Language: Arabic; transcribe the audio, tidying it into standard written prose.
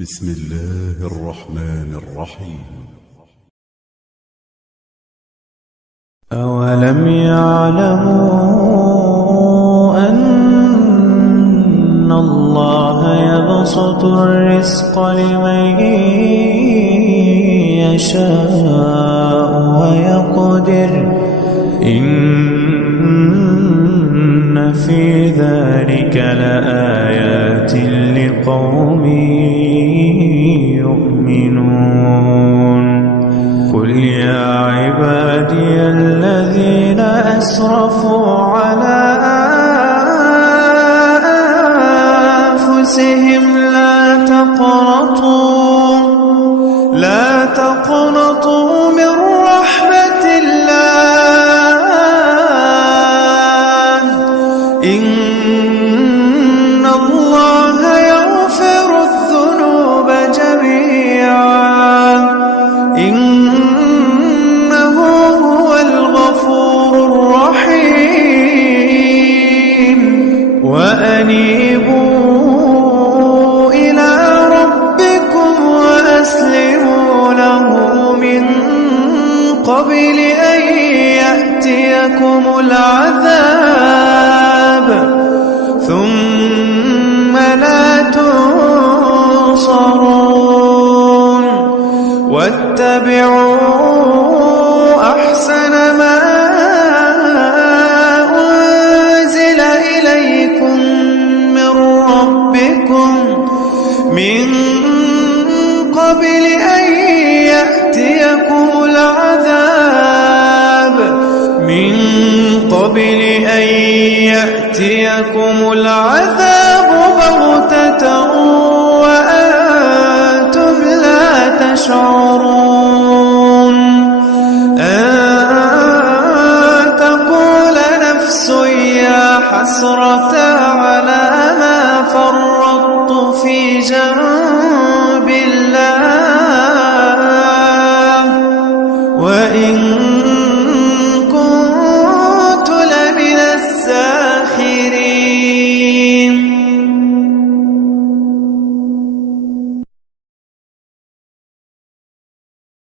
بسم الله الرحمن الرحيم. أولم يعلموا أن الله يبسط الرزق لمن يشاء ويقدر إن في ذلك لآيات لقوم يؤمنون. قل يا عبادي الذين أسرفوا على أنفسهم لا تقنطوا من رحمة الله، إن الله يغفر الذنوب جميعا، إنه هو الغفور الرحيم. وأنيبوا إلى ربكم وأسلموا له من قبل أن يأتيكم العذاب ثم لا تنصرون. واتبعوا أحسن ما أنزل إليكم من ربكم من قبل أن يأتيكم العذاب بغتة وأنتم لا تشعرون. أن تقول نفس يا حسرة على ما فرطت في جنب